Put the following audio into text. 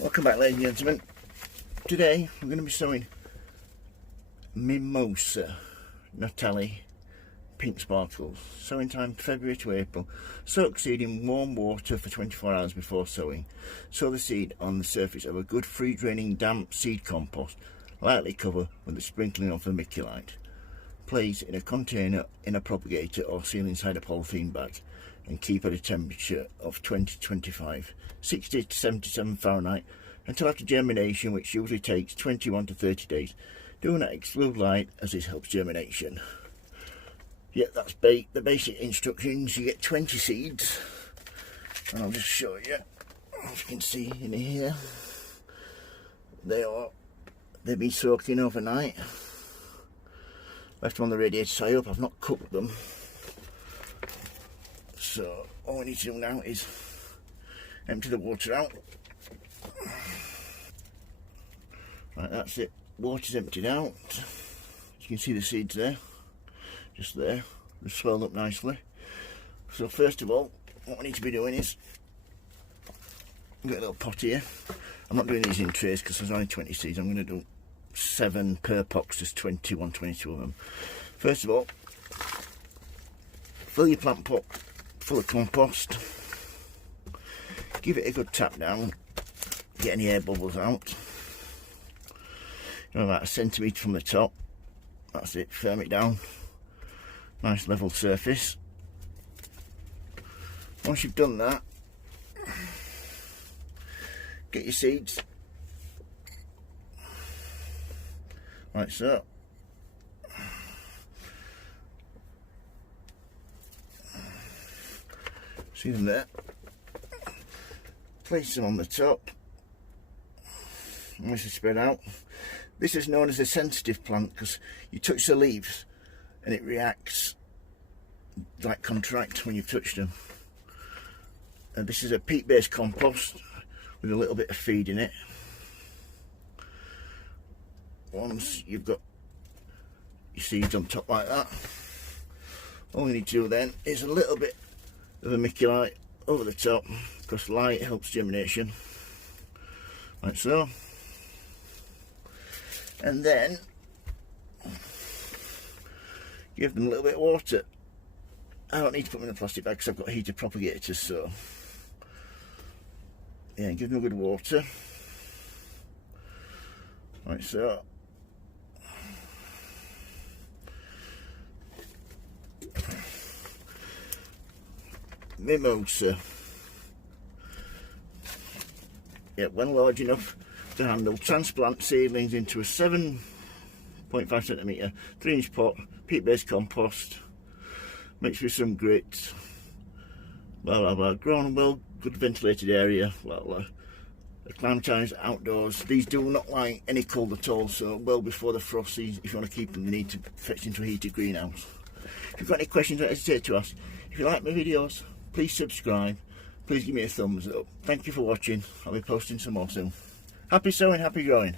Welcome back, ladies and gentlemen. Today we're going to be sowing Mimosa Natali pink sparkles. Sowing time February to April. Soak seed in warm water for 24 hours before sowing. Sow the seed on the surface of a good free draining damp seed compost. Lightly cover with a sprinkling of vermiculite. Place in a container in a propagator or seal inside a polythene bag and keep at a temperature of 20 to 25, 60 to 77 Fahrenheit until after germination, which usually takes 21 to 30 days. Do not exclude light as this helps germination. Yeah, that's the basic instructions. You get 20 seeds, and I'll just show you, as you can see in here, they've been soaking overnight. Left them on the radiator side up. I've not cooked them, so all we need to do now is empty the water out. Right, that's it. Water's emptied out. You can see the seeds there, just there. They've swelled up nicely. So first of all, what we need to be doing is get a little pot here. I'm not doing these in trays because there's only 20 seeds. I'm going to do 7 per box, there's 21, 22 of them. First of all, fill your plant pot full of compost. Give it a good tap down, get any air bubbles out. About 1 centimetre from the top. That's it, firm it down. Nice level surface. Once you've done that, get your seeds like so. See them there? Place them on the top. Nice and spread out. This is known as a sensitive plant because you touch the leaves and it reacts, like contract when you've touched them. And this is a peat-based compost with a little bit of feed in it. Once you've got your seeds on top like that, all you need to do then is a little bit of vermiculite over the top because light helps germination, like so. And then give them a little bit of water. I don't need to put them in a plastic bag because I've got heated propagators, so yeah, give them a good water, like so. Mimosa. Yeah, when large enough to handle, transplant seedlings into a 7.5 centimetre 3-inch pot, peat-based compost, mixed with some grit, blah blah blah, grown in well, good ventilated area, blah blah. Acclimatised outdoors. These do not like any cold at all, so well before the frost. If you want to keep them, they need to fetch into a heated greenhouse. If you've got any questions, don't hesitate to ask. If you like my videos, please subscribe. Please give me a thumbs up. Thank you for watching. I'll be posting some more soon. Happy sowing, happy growing.